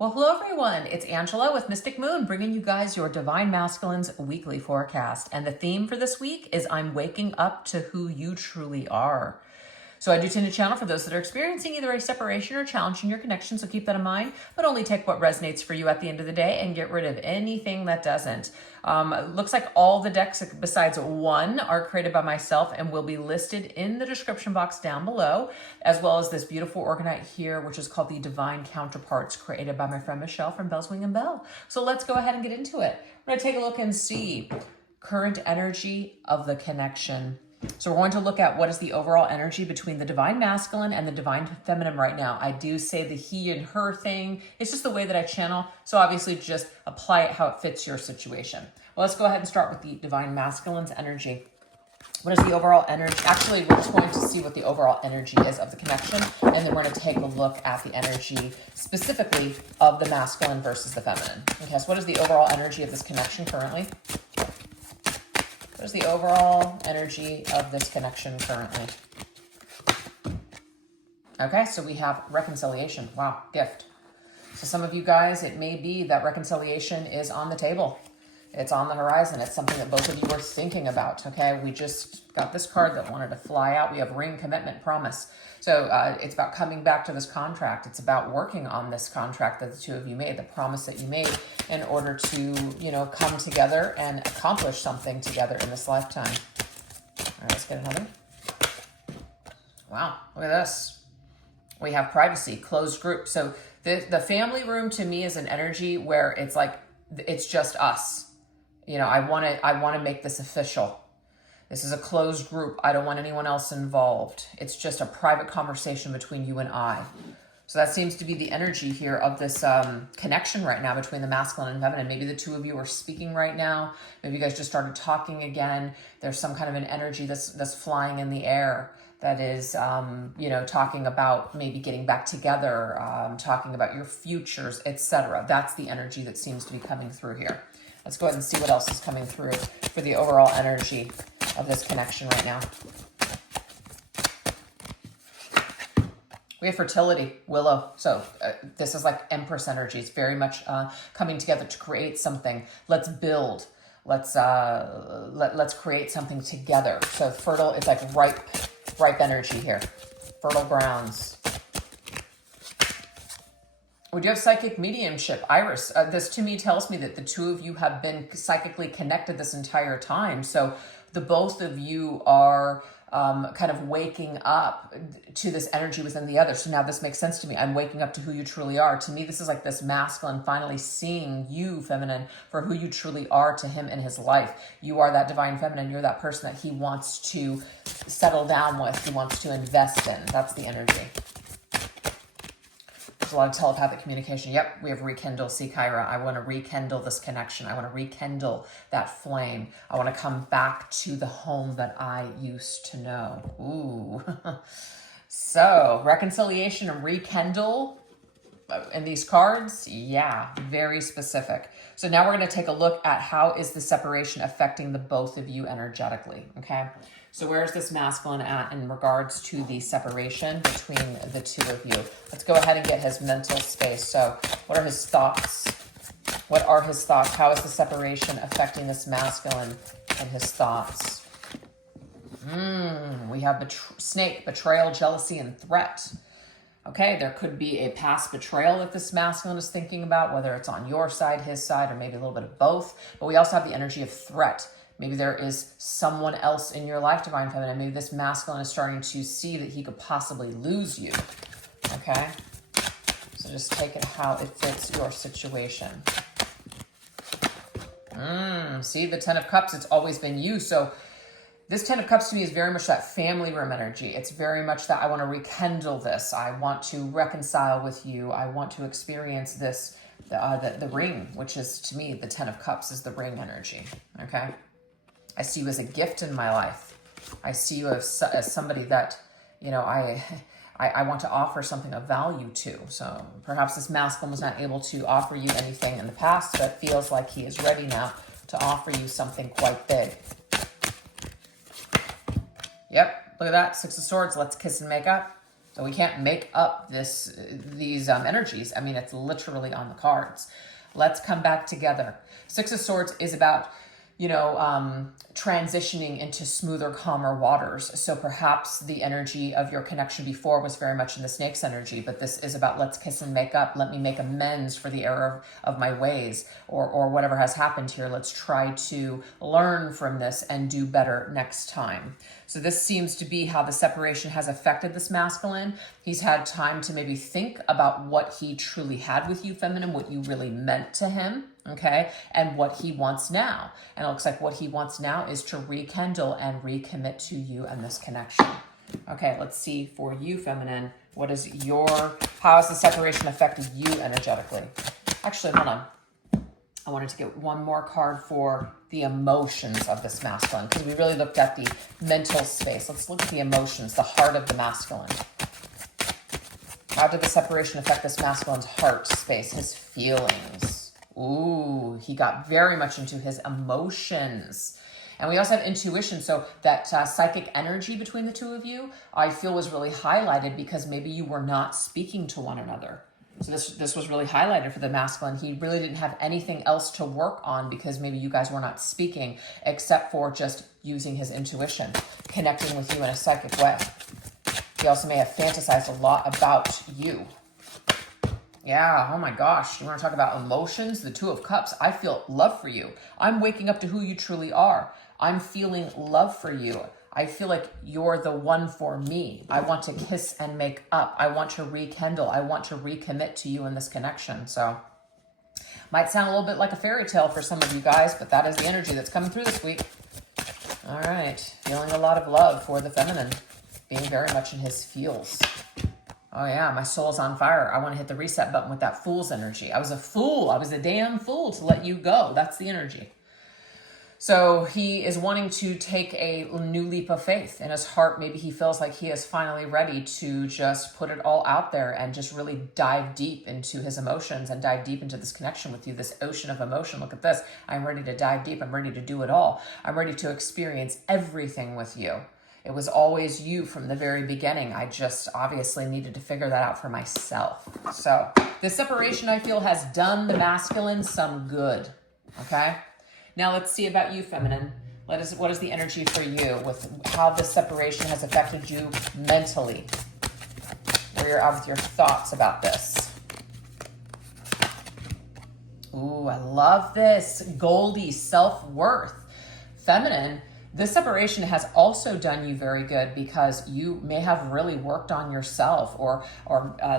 Well, hello everyone. It's Angela with Mystic Moon, bringing you guys your Divine Masculines weekly forecast. And the theme for this week is I'm waking up to who you truly are. So I do tend to channel for those that are experiencing either a separation or challenge in your connection, so keep that in mind, but only take what resonates for you at the end of the day and get rid of anything that doesn't. Looks like all the decks besides one are created by myself and will be listed in the description box down below, as well as this beautiful orgonite here, which is called the Divine Counterparts, created by my friend Michelle from Bell's Wing and Bell. So let's go ahead and get into it. We're gonna take a look and see current energy of the connection. So we're going to look at what is the overall energy between the Divine Masculine and the Divine Feminine right now. I do say the he and her thing. It's just the way that I channel. So obviously just apply it how it fits your situation. Well, let's go ahead and start with the Divine Masculine's energy. What is the overall energy? Actually, we're just going to see what the overall energy is of the connection. And then we're going to take a look at the energy specifically of the masculine versus the feminine. Okay, so what is the overall energy of this connection currently? What is the overall energy of this connection currently? Okay, so we have reconciliation. Wow, gift. So some of you guys, it may be that reconciliation is on the table. It's on the horizon. It's something that both of you are thinking about, okay? We just got this card that wanted to fly out. We have ring, commitment, promise. So it's about coming back to this contract. It's about working on this contract that the two of you made, the promise that you made in order to, you know, come together and accomplish something together in this lifetime. All right, let's get another. Wow, look at this. We have privacy, closed group. So the family room to me is an energy where it's like, it's just us. You know, I want to make this official. This is a closed group. I don't want anyone else involved. It's just a private conversation between you and I. So that seems to be the energy here of this connection right now between the masculine and feminine. Maybe the two of you are speaking right now. Maybe you guys just started talking again. There's some kind of an energy that's flying in the air that is, you know, talking about maybe getting back together, talking about your futures, etc. That's the energy that seems to be coming through here. Let's go ahead and see what else is coming through for the overall energy of this connection right now. We have fertility, willow. So this is like Empress energy. It's very much coming together to create something. Let's build. Let's create something together. So fertile, it's like ripe energy here. Fertile grounds. We do have psychic mediumship, Iris. This to me tells me that the two of you have been psychically connected this entire time. So the both of you are kind of waking up to this energy within the other. So now this makes sense to me. I'm waking up to who you truly are. To me, this is like this masculine finally seeing you, feminine, for who you truly are to him in his life. You are that divine feminine. You're that person that he wants to settle down with. He wants to invest in. That's the energy. There's a lot of telepathic communication. Yep, we have rekindle. See, Kyra, I want to rekindle this connection. I want to rekindle that flame. I want to come back to the home that I used to know. Ooh. So, reconciliation and rekindle in these cards, yeah, very specific. So now we're going to take a look at how is the separation affecting the both of you energetically, okay? So where's this masculine at in regards to the separation between the two of you? Let's go ahead and get his mental space. So what are his thoughts? What are his thoughts? How is the separation affecting this masculine and his thoughts? We have snake, betrayal, jealousy, and threat. Okay, there could be a past betrayal that this masculine is thinking about, whether it's on your side, his side, or maybe a little bit of both. But we also have the energy of threat. Maybe there is someone else in your life, Divine Feminine. Maybe this masculine is starting to see that he could possibly lose you. Okay? So just take it how it fits your situation. See, the Ten of Cups, it's always been you. So this Ten of Cups to me is very much that family room energy. It's very much that I want to rekindle this. I want to reconcile with you. I want to experience this, the ring, which is to me, the Ten of Cups is the ring energy. Okay? I see you as a gift in my life. I see you as somebody that, you know, I want to offer something of value to. So perhaps this masculine was not able to offer you anything in the past, but feels like he is ready now to offer you something quite big. Yep, look at that. Six of Swords. Let's kiss and make up. So we can't make up these energies. I mean, it's literally on the cards. Let's come back together. Six of Swords is about, transitioning into smoother, calmer waters. So perhaps the energy of your connection before was very much in the snake's energy, but this is about let's kiss and make up. Let me make amends for the error of my ways, or whatever has happened here. Let's try to learn from this and do better next time. So this seems to be how the separation has affected this masculine. He's had time to maybe think about what he truly had with you, feminine, what you really meant to him, okay, and what he wants now. And it looks like what he wants now is to rekindle and recommit to you and this connection. Okay, let's see for you, feminine. How has the separation affected you energetically? Actually, hold on. I wanted to get one more card for the emotions of this masculine, because we really looked at the mental space. Let's look at the emotions, the heart of the masculine. How did the separation affect this masculine's heart space, his feelings? Ooh, he got very much into his emotions. And we also have intuition. So that psychic energy between the two of you, I feel was really highlighted because maybe you were not speaking to one another. So this was really highlighted for the masculine. He really didn't have anything else to work on because maybe you guys were not speaking except for just using his intuition, connecting with you in a psychic way. He also may have fantasized a lot about you. Yeah, oh my gosh. You want to talk about emotions? The Two of Cups. I feel love for you. I'm waking up to who you truly are. I'm feeling love for you. I feel like you're the one for me. I want to kiss and make up. I want to rekindle. I want to recommit to you in this connection. So might sound a little bit like a fairy tale for some of you guys, but that is the energy that's coming through this week. All right. Feeling a lot of love for the feminine, being very much in his feels. Oh yeah, my soul's on fire. I want to hit the reset button with that fool's energy. I was a fool. I was a damn fool to let you go. That's the energy. So he is wanting to take a new leap of faith in his heart. Maybe he feels like he is finally ready to just put it all out there and just really dive deep into his emotions and dive deep into this connection with you, this ocean of emotion. Look at this. I'm ready to dive deep. I'm ready to do it all. I'm ready to experience everything with you. It was always you from the very beginning. I just obviously needed to figure that out for myself. So this separation, I feel, has done the masculine some good. Okay? Now let's see about you, feminine. What is the energy for you with how this separation has affected you mentally? Where you're at with your thoughts about this. Ooh, I love this. Goldie, self-worth. Feminine, this separation has also done you very good because you may have really worked on yourself or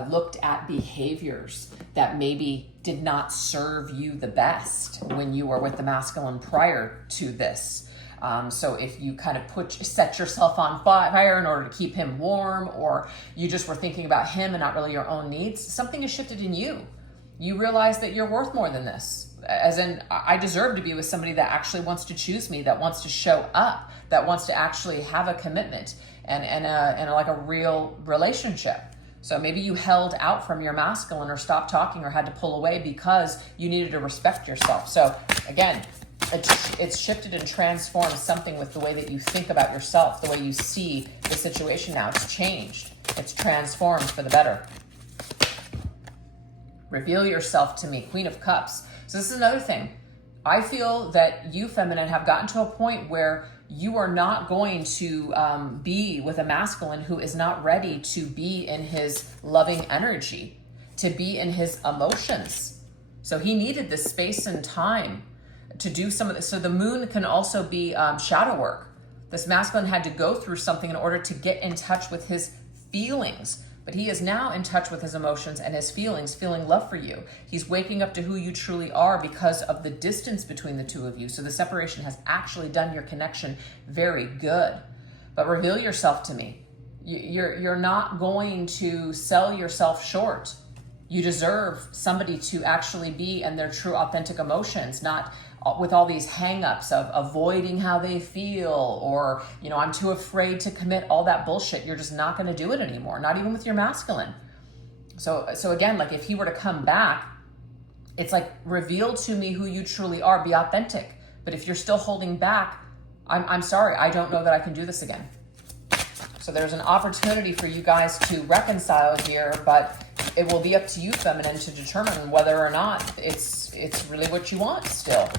looked at behaviors that maybe did not serve you the best when you were with the masculine prior to this. So if you kind of set yourself on fire in order to keep him warm, or you just were thinking about him and not really your own needs, something has shifted in you. You realize that you're worth more than this. As in, I deserve to be with somebody that actually wants to choose me, that wants to show up, that wants to actually have a commitment and like a real relationship. So maybe you held out from your masculine or stopped talking or had to pull away because you needed to respect yourself. So again, it's shifted and transformed something with the way that you think about yourself, the way you see the situation now. It's changed. It's transformed for the better. Reveal yourself to me, Queen of Cups. So this is another thing. I feel that you, feminine, have gotten to a point where you are not going to be with a masculine who is not ready to be in his loving energy, to be in his emotions. So he needed this space and time to do some of this. So the moon can also be shadow work. This masculine had to go through something in order to get in touch with his feelings. But he is now in touch with his emotions and his feelings, feeling love for you. He's waking up to who you truly are because of the distance between the two of you. So the separation has actually done your connection very good. But reveal yourself to me. You're not going to sell yourself short. You deserve somebody to actually be in their true, authentic emotions, not with all these hang-ups of avoiding how they feel or, I'm too afraid to commit, all that bullshit. You're just not going to do it anymore, not even with your masculine. So again, like if he were to come back, it's like, reveal to me who you truly are, be authentic. But if you're still holding back, I'm sorry, I don't know that I can do this again. So there's an opportunity for you guys to reconcile here, but it will be up to you, feminine, to determine whether or not it's really what you want still.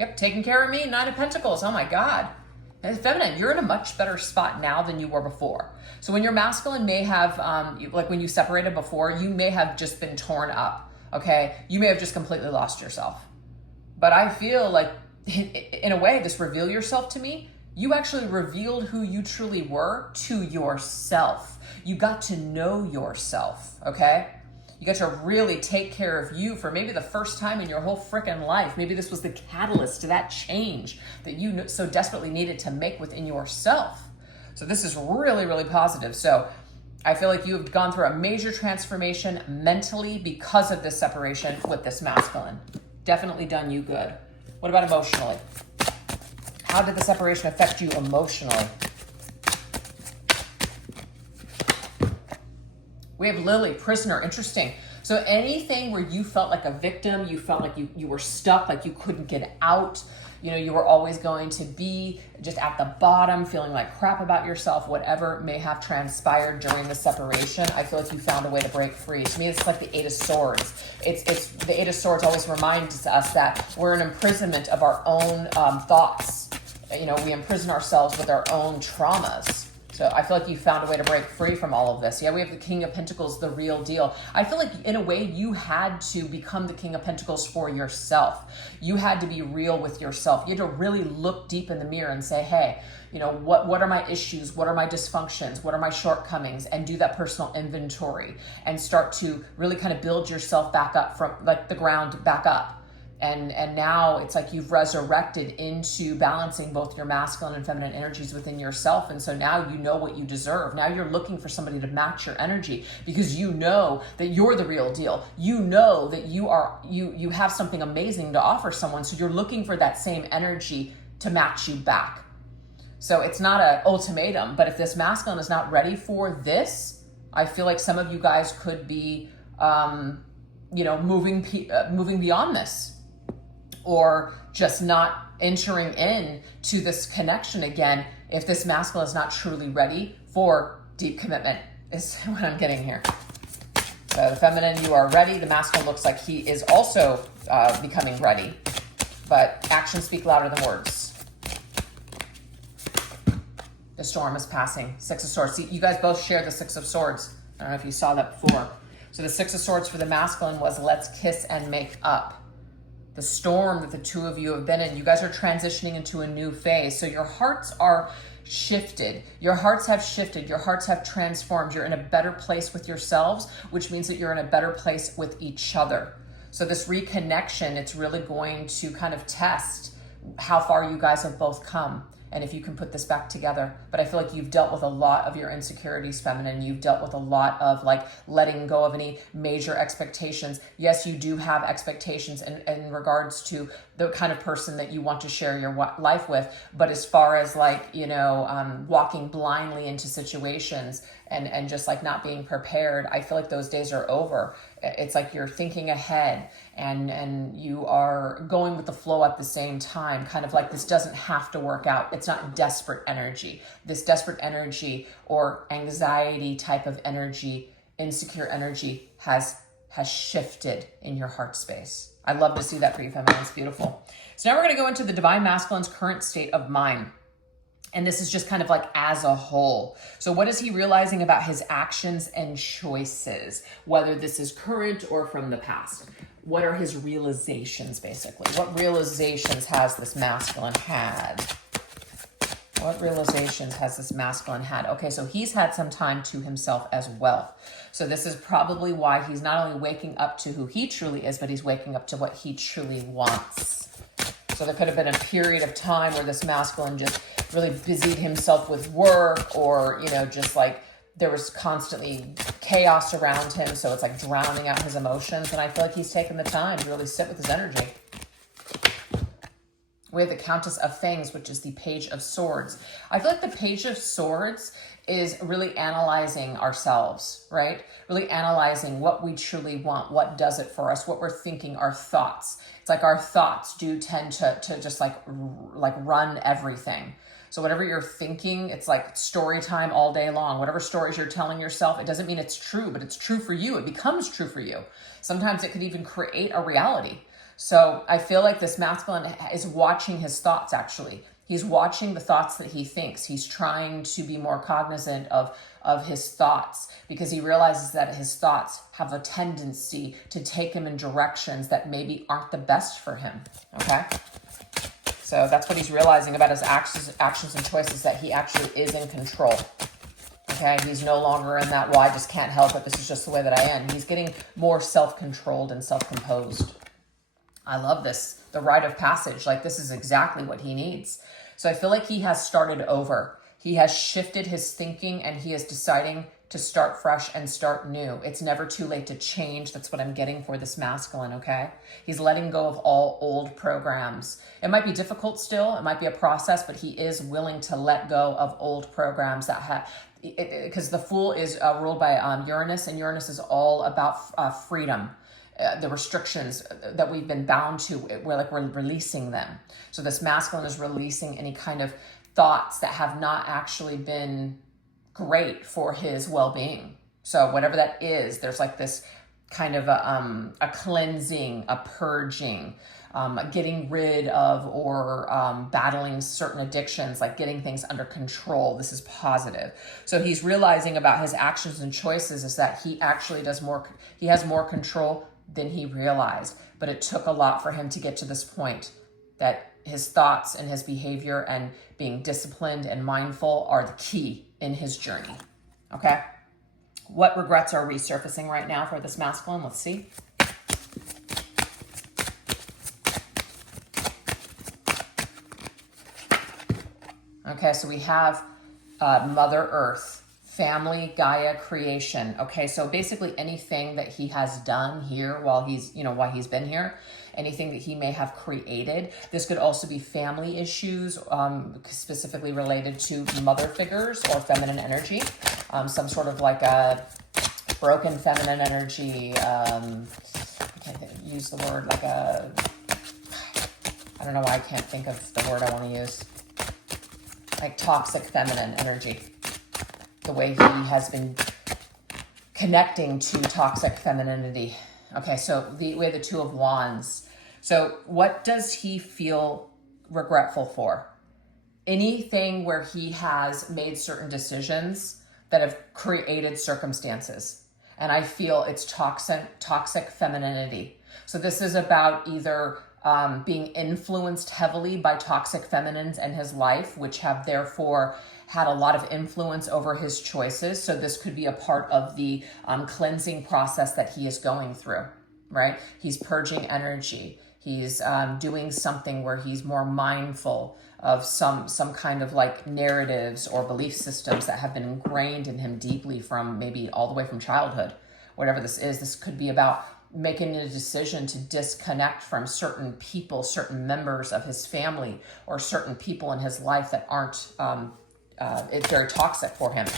Yep, taking care of me, Nine of Pentacles. Oh my God. And feminine, you're in a much better spot now than you were before. So when your masculine may have, like when you separated before, you may have just been torn up, okay? You may have just completely lost yourself. But I feel like, in a way, this reveal yourself to me, you actually revealed who you truly were to yourself. You got to know yourself, okay? You get to really take care of you for maybe the first time in your whole freaking life. Maybe this was the catalyst to that change that you so desperately needed to make within yourself. So this is really, really positive. So I feel like you've gone through a major transformation mentally because of this separation with this masculine. Definitely done you good. What about emotionally? How did the separation affect you emotionally? We have Lily, prisoner. Interesting. So anything where you felt like a victim, you felt like you were stuck, like you couldn't get out, you know, you were always going to be just at the bottom, feeling like crap about yourself, whatever may have transpired during the separation, I feel like you found a way to break free. To me, it's like the Eight of Swords. It's the Eight of Swords always reminds us that we're in imprisonment of our own thoughts. You know, we imprison ourselves with our own traumas. So I feel like you found a way to break free from all of this. Yeah, we have the King of Pentacles, the real deal. I feel like in a way you had to become the King of Pentacles for yourself. You had to be real with yourself. You had to really look deep in the mirror and say, hey, you know, what are my issues? What are my dysfunctions? What are my shortcomings? And do that personal inventory and start to really kind of build yourself back up from like the ground back up. And now it's like you've resurrected into balancing both your masculine and feminine energies within yourself. And so now you know what you deserve. Now you're looking for somebody to match your energy because you know that you're the real deal. You know that you have something amazing to offer someone. So you're looking for that same energy to match you back. So it's not an ultimatum, but if this masculine is not ready for this, I feel like some of you guys could be, moving beyond this. Or just not entering in to this connection again if this masculine is not truly ready for deep commitment, is what I'm getting here. So the feminine, you are ready. The masculine looks like he is also becoming ready. But actions speak louder than words. The storm is passing. Six of Swords. See, you guys both share the Six of Swords. I don't know if you saw that before. So the Six of Swords for the masculine was let's kiss and make up. The storm that the two of you have been in, you guys are transitioning into a new phase. So your hearts are shifted. Your hearts have shifted. Your hearts have transformed. You're in a better place with yourselves, which means that you're in a better place with each other. So this reconnection, it's really going to kind of test how far you guys have both come and if you can put this back together. But I feel like you've dealt with a lot of your insecurities, feminine. You've dealt with a lot of like letting go of any major expectations. Yes, you do have expectations in regards to the kind of person that you want to share your life with. But as far as like, walking blindly into situations and just like not being prepared, I feel like those days are over. It's like you're thinking ahead and you are going with the flow at the same time, kind of like this doesn't have to work out. It's not desperate energy. This desperate energy or anxiety type of energy, insecure energy has shifted in your heart space. I love to see that for you, feminine. It's beautiful. So now we're going to go into the divine masculine's current state of mind. And this is just kind of like as a whole. So what is he realizing about his actions and choices, whether this is current or from the past? What are his realizations, basically? What realizations has this masculine had? What realizations has this masculine had? Okay, so he's had some time to himself as well. So this is probably why he's not only waking up to who he truly is, but he's waking up to what he truly wants. So there could have been a period of time where this masculine just really busied himself with work or, just like there was constantly chaos around him. So it's like drowning out his emotions. And I feel like he's taken the time to really sit with his energy. We have the Countess of Fangs, which is the Page of Swords. I feel like the Page of Swords is really analyzing ourselves, right? Really analyzing what we truly want, what does it for us, what we're thinking, our thoughts. It's like our thoughts do tend to just like run everything. So whatever you're thinking, it's like story time all day long. Whatever stories you're telling yourself, it doesn't mean it's true, but it's true for you. It becomes true for you. Sometimes it could even create a reality. So I feel like this masculine is watching his thoughts, actually. He's watching the thoughts that he thinks. He's trying to be more cognizant of his thoughts, because he realizes that his thoughts have a tendency to take him in directions that maybe aren't the best for him, okay? So that's what he's realizing about his actions and choices, that he actually is in control. Okay, he's no longer in that, well, I just can't help it, this is just the way that I am. He's getting more self-controlled and self-composed. I love this. The rite of passage, like this is exactly what he needs. So I feel like he has started over. He has shifted his thinking, and he is deciding to start fresh and start new. It's never too late to change. That's what I'm getting for this masculine, okay? He's letting go of all old programs. It might be difficult still. It might be a process, but he is willing to let go of old programs that have, because the Fool is ruled by Uranus, and Uranus is all about freedom. The restrictions that we've been bound to, we're releasing them. So this masculine is releasing any kind of thoughts that have not actually been great for his well-being. So whatever that is, there's like this kind of a cleansing, a purging, getting rid of or battling certain addictions, like getting things under control. This is positive. So he's realizing about his actions and choices is that he actually he has more control than he realized. But it took a lot for him to get to this point, that his thoughts and his behavior and being disciplined and mindful are the key in his journey. Okay? What regrets are resurfacing right now for this masculine? Let's see. Okay, so we have Mother Earth, family, Gaia, creation. Okay, so basically anything that he has done here while he's been here, anything that he may have created. This could also be family issues, specifically related to mother figures or feminine energy, some sort of like a broken feminine energy. I can't use the word like I don't know why I can't think of the word I want to use. Like toxic feminine energy. The way he has been connecting to toxic femininity. Okay, so we have the Two of Wands. So what does he feel regretful for? Anything where he has made certain decisions that have created circumstances. And I feel it's toxic femininity. So this is about either being influenced heavily by toxic feminines in his life, which have therefore had a lot of influence over his choices. So this could be a part of the cleansing process that he is going through, right? He's purging energy. He's doing something where he's more mindful of some kind of like narratives or belief systems that have been ingrained in him deeply from maybe all the way from childhood. Whatever this is, this could be about making a decision to disconnect from certain people, certain members of his family, or certain people in his life that aren't, it's very toxic for him.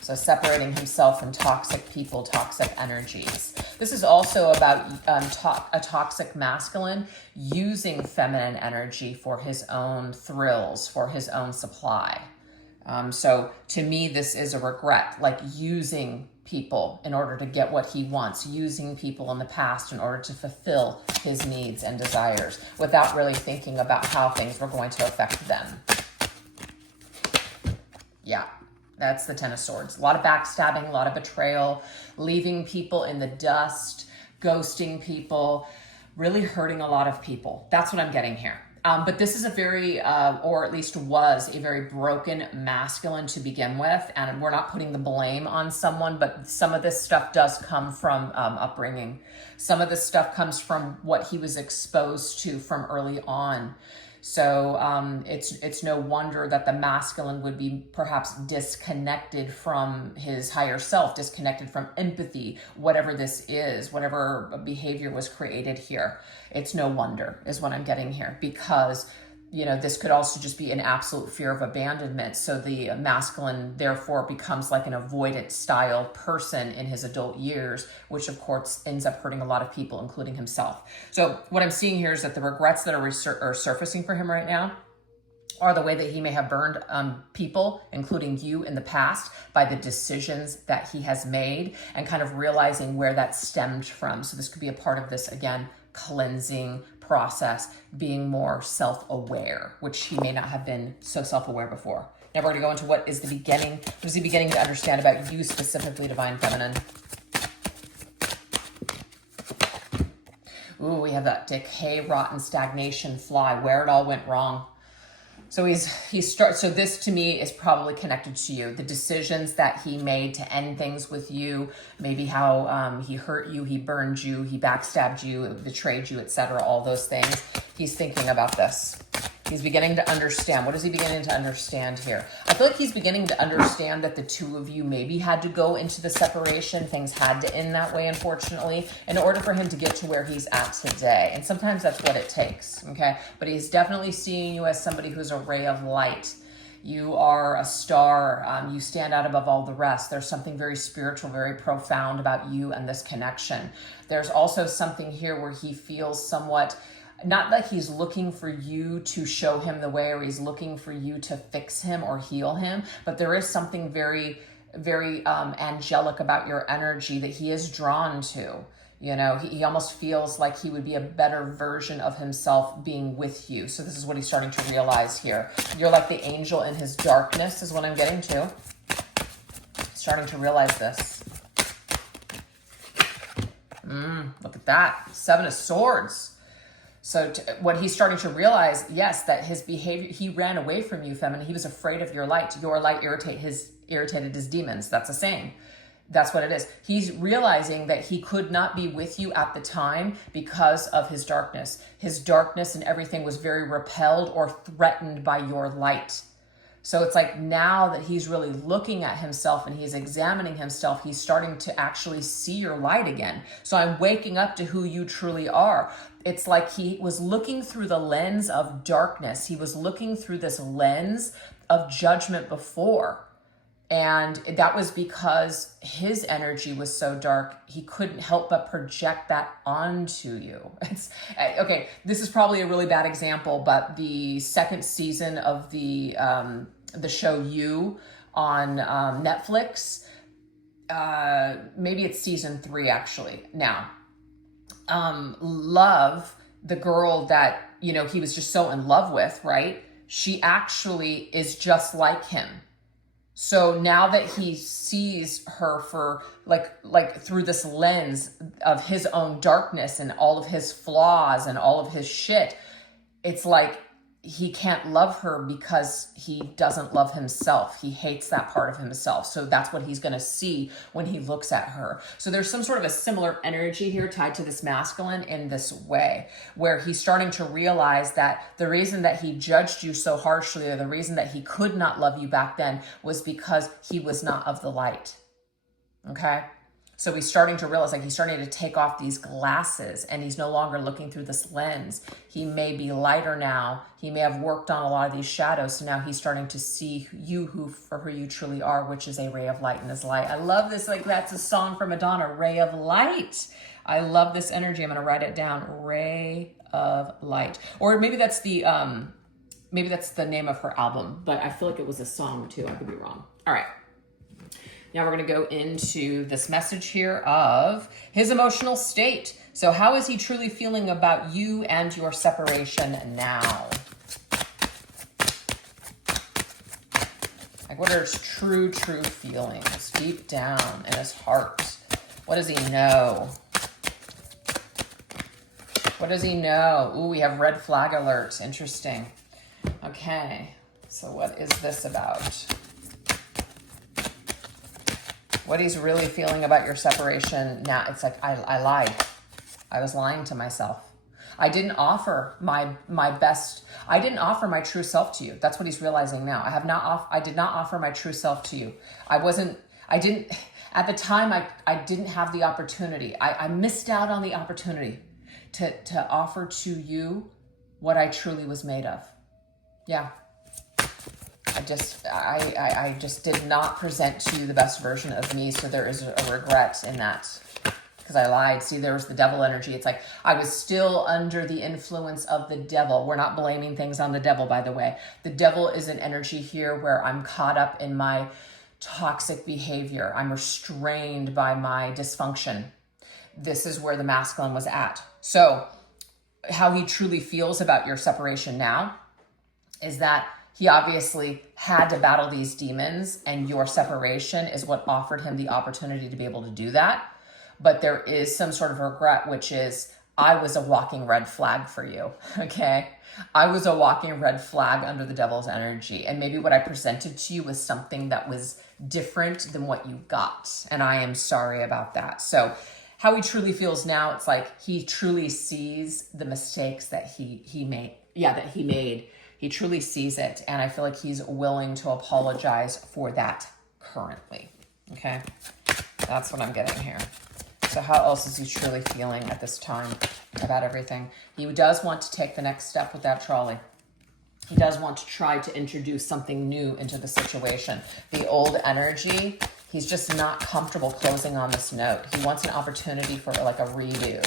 So separating himself from toxic people, toxic energies. This is also about a toxic masculine using feminine energy for his own thrills, for his own supply. So to me, this is a regret, like using people in order to get what he wants, using people in the past in order to fulfill his needs and desires without really thinking about how things were going to affect them. Yeah, that's the Ten of Swords. A lot of backstabbing, a lot of betrayal, leaving people in the dust, ghosting people, really hurting a lot of people. That's what I'm getting here. But this is a very, or at least was a very broken masculine to begin with. And we're not putting the blame on someone, but some of this stuff does come from upbringing. Some of this stuff comes from what he was exposed to from early on. So it's no wonder that the masculine would be perhaps disconnected from his higher self, disconnected from empathy, whatever this is, whatever behavior was created here. It's no wonder is what I'm getting here, because this could also just be an absolute fear of abandonment. So the masculine therefore becomes like an avoidant style person in his adult years, which of course ends up hurting a lot of people, including himself. So what I'm seeing here is that the regrets that are surfacing for him right now are the way that he may have burned people, including you, in the past by the decisions that he has made, and kind of realizing where that stemmed from. So this could be a part of this, again, cleansing process, being more self-aware, which he may not have been so self-aware before. Now we're going to go into what is he beginning to understand about you specifically, Divine Feminine. Ooh, we have that decay, rotten, stagnation, fly, where it all went wrong. So so this to me is probably connected to you. The decisions that he made to end things with you, maybe how he hurt you, he burned you, he backstabbed you, betrayed you, etc. All those things. He's thinking about this. He's beginning to understand. What is he beginning to understand here? I feel like he's beginning to understand that the two of you maybe had to go into the separation. Things had to end that way, unfortunately, in order for him to get to where he's at today. And sometimes that's what it takes, okay? But he's definitely seeing you as somebody who's a ray of light. You are a star. You stand out above all the rest. There's something very spiritual, very profound about you and this connection. There's also something here where he feels somewhat, not like he's looking for you to show him the way, or he's looking for you to fix him or heal him, but there is something very, very angelic about your energy that he is drawn to. He almost feels like he would be a better version of himself being with you. So this is what he's starting to realize here. You're like the angel in his darkness is what I'm getting to. Starting to realize this. Look at that. 7 of Swords. So what he's starting to realize, yes, that his behavior, he ran away from you, feminine. He was afraid of your light. Your light irritated his demons. That's a saying. That's what it is. He's realizing that he could not be with you at the time because of his darkness. His darkness and everything was very repelled or threatened by your light. So it's like now that he's really looking at himself and he's examining himself, he's starting to actually see your light again. So I'm waking up to who you truly are. It's like he was looking through the lens of darkness. He was looking through this lens of judgment before. And that was because his energy was so dark, he couldn't help but project that onto you. Okay, this is probably a really bad example, but the second season of the show You on Netflix, maybe it's season 3 actually. Now, Love, the girl that, he was just so in love with, right? She actually is just like him. So now that he sees her for like through this lens of his own darkness and all of his flaws and all of his shit, it's like he can't love her because he doesn't love himself. He hates that part of himself. So that's what he's going to see when he looks at her. So there's some sort of a similar energy here tied to this masculine in this way, where he's starting to realize that the reason that he judged you so harshly, or the reason that he could not love you back then, was because he was not of the light. Okay? So he's starting to realize, like, he's starting to take off these glasses and he's no longer looking through this lens. He may be lighter now. He may have worked on a lot of these shadows. So now he's starting to see you for who you truly are, which is a ray of light in this light. I love this. Like, that's a song from Madonna, Ray of Light. I love this energy. I'm going to write it down. Ray of Light. Or maybe that's the name of her album, but I feel like it was a song too. I could be wrong. All right. Now we're going to go into this message here of his emotional state. So how is he truly feeling about you and your separation now? Like, what are his true feelings deep down in his heart? What does he know? What does he know? Ooh, we have red flag alerts. Interesting. Okay, so what is this about? What he's really feeling about your separation now. It's like, I lied. I was lying to myself. I didn't offer my best. I didn't offer my true self to you. That's what he's realizing now. I did not offer my true self to you. At the time, I didn't have the opportunity. I missed out on the opportunity to offer to you what I truly was made of. Yeah. I just did not present to you the best version of me. So there is a regret in that because I lied. See, there was the devil energy. It's like I was still under the influence of the devil. We're not blaming things on the devil, by the way. The devil is an energy here where I'm caught up in my toxic behavior. I'm restrained by my dysfunction. This is where the masculine was at. So how he truly feels about your separation now is that he obviously had to battle these demons, and your separation is what offered him the opportunity to be able to do that. But there is some sort of regret, which is, I was a walking red flag for you, okay? I was a walking red flag under the devil's energy. And maybe what I presented to you was something that was different than what you got. And I am sorry about that. So how he truly feels now, it's like he truly sees the mistakes that he made. Yeah, that he made. He truly sees it, and I feel like he's willing to apologize for that currently, okay? That's what I'm getting here. So how else is he truly feeling at this time about everything? He does want to take the next step with that trolley. He does want to try to introduce something new into the situation. The old energy, he's just not comfortable closing on this note. He wants an opportunity for like a redo.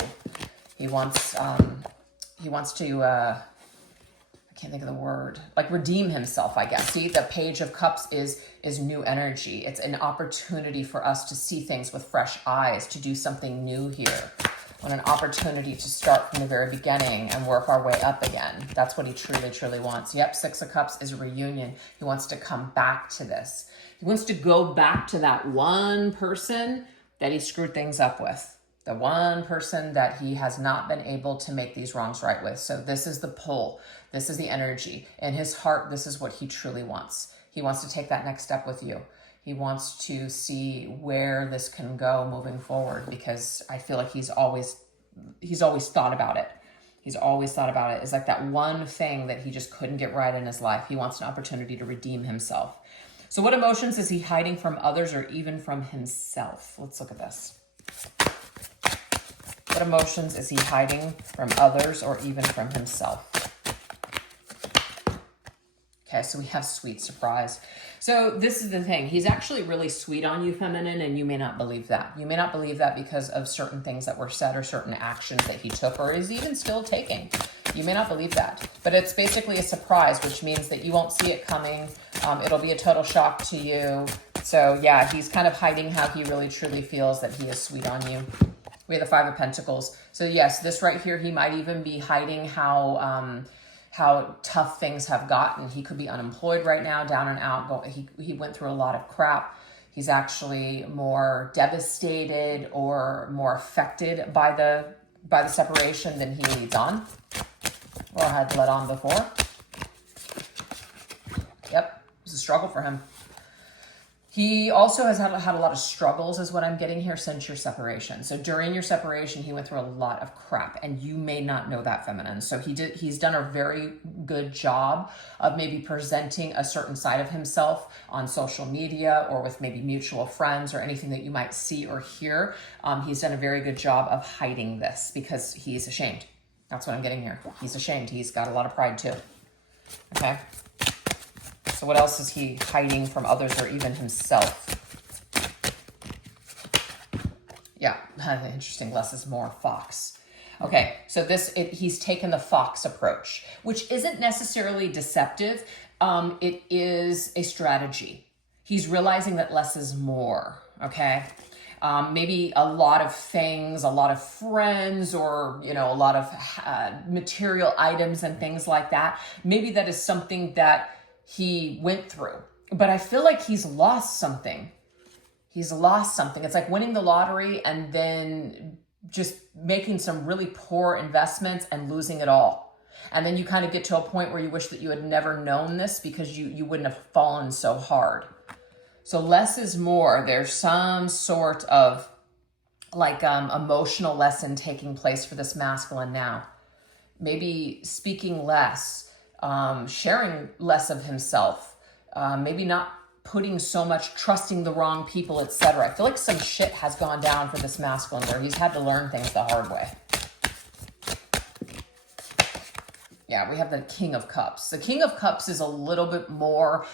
He wants to... I can't think of the word, like redeem himself, I guess. See, the Page of Cups is new energy. It's an opportunity for us to see things with fresh eyes, to do something new here. On an opportunity to start from the very beginning and work our way up again. That's what he truly, truly wants. Yep, Six of Cups is a reunion. He wants to come back to this. He wants to go back to that one person that he screwed things up with. The one person that he has not been able to make these wrongs right with. So this is the pull. This is the energy. In his heart, this is what he truly wants. He wants to take that next step with you. He wants to see where this can go moving forward, because I feel like he's always thought about it. He's always thought about it. It's like that one thing that he just couldn't get right in his life. He wants an opportunity to redeem himself. So what emotions is he hiding from others or even from himself? Let's look at this. What emotions is he hiding from others or even from himself? Okay, so we have sweet surprise. So this is the thing. He's actually really sweet on you, feminine, and you may not believe that. You may not believe that because of certain things that were said or certain actions that he took or is even still taking. You may not believe that. But it's basically a surprise, which means that you won't see it coming. It'll be a total shock to you. So yeah, he's kind of hiding how he really truly feels that he is sweet on you. We have the Five of Pentacles. So yes, this right here, he might even be hiding how tough things have gotten. He could be unemployed right now, down and out. He went through a lot of crap. He's actually more devastated or more affected by the separation than he leads on or had let on before. Yep, it was a struggle for him. He also has had a lot of struggles, is what I'm getting here, since your separation. So during your separation, he went through a lot of crap, and you may not know that, feminine. So he's done a very good job of maybe presenting a certain side of himself on social media or with maybe mutual friends or anything that you might see or hear. He's done a very good job of hiding this because he's ashamed. That's what I'm getting here. He's ashamed. He's got a lot of pride too. Okay. So what else is he hiding from others or even himself? Yeah, interesting. Less is more. Fox. Okay, so he's taken the fox approach, which isn't necessarily deceptive. It is a strategy. He's realizing that less is more, okay? Maybe a lot of things, a lot of friends, or, a lot of material items and things like that. Maybe that is something that he went through, but I feel like he's lost something. He's lost something. It's like winning the lottery and then just making some really poor investments and losing it all. And then you kind of get to a point where you wish that you had never known this because you wouldn't have fallen so hard. So less is more. There's some sort of like emotional lesson taking place for this masculine now. Maybe speaking less, sharing less of himself, maybe not putting so much, trusting the wrong people, etc. I feel like some shit has gone down for this masculine where he's had to learn things the hard way. Yeah, we have the King of Cups. The King of Cups is a little bit more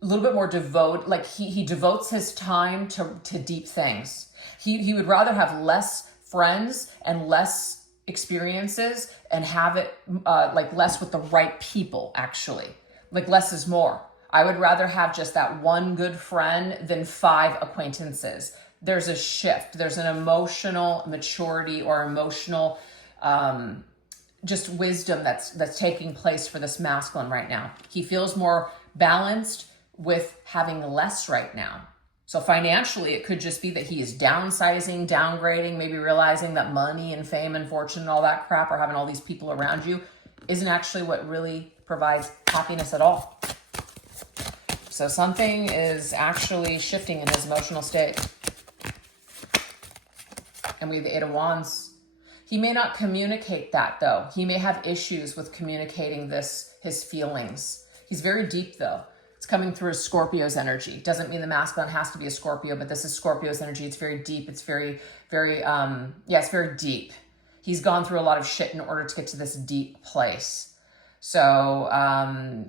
devoted. Like he devotes his time to deep things. He would rather have less friends and less experiences and have it like less with the right people, actually. Like less is more. I would rather have just that one good friend than 5 acquaintances. There's a shift. There's an emotional maturity or emotional just wisdom that's taking place for this masculine right now. He feels more balanced with having less right now. So financially, it could just be that he is downsizing, downgrading, maybe realizing that money and fame and fortune and all that crap or having all these people around you isn't actually what really provides happiness at all. So something is actually shifting in his emotional state. And we have the 8 of Wands. He may not communicate that, though. He may have issues with communicating his feelings. He's very deep, though. It's coming through as Scorpio's energy. Doesn't mean the masculine has to be a Scorpio, but this is Scorpio's energy. It's very deep. It's very, very, it's very deep. He's gone through a lot of shit in order to get to this deep place. So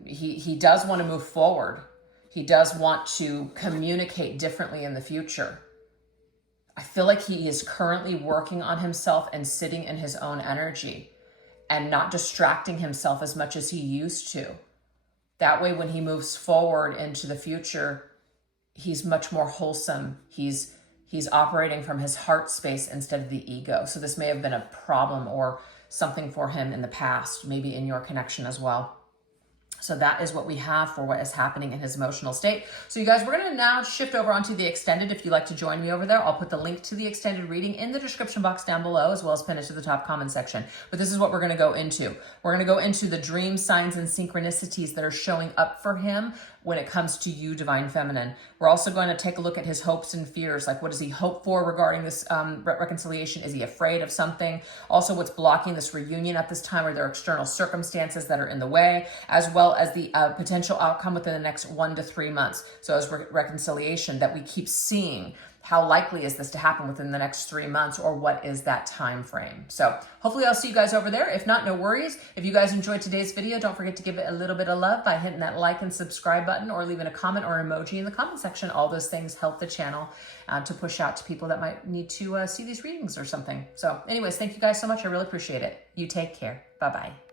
he does want to move forward. He does want to communicate differently in the future. I feel like he is currently working on himself and sitting in his own energy and not distracting himself as much as he used to. That way, when he moves forward into the future, he's much more wholesome. He's operating from his heart space instead of the ego. So this may have been a problem or something for him in the past, maybe in your connection as well. So that is what we have for what is happening in his emotional state. So you guys, we're going to now shift over onto the extended. If you'd like to join me over there, I'll put the link to the extended reading in the description box down below, as well as pin it to the top comment section. But this is what we're going to go into. We're going to go into the dream signs and synchronicities that are showing up for him when it comes to you, Divine Feminine. We're also going to take a look at his hopes and fears. Like, what does he hope for regarding this reconciliation? Is he afraid of something? Also, what's blocking this reunion at this time? Are there external circumstances that are in the way? As well as the potential outcome within the next 1 to 3 months. So as reconciliation that we keep seeing, how likely is this to happen within the next 3 months, or what is that time frame? So hopefully I'll see you guys over there. If not, no worries. If you guys enjoyed today's video, don't forget to give it a little bit of love by hitting that like and subscribe button, or leaving a comment or emoji in the comment section. All those things help the channel to push out to people that might need to see these readings or something. So anyways, thank you guys so much. I really appreciate it. You take care. Bye-bye.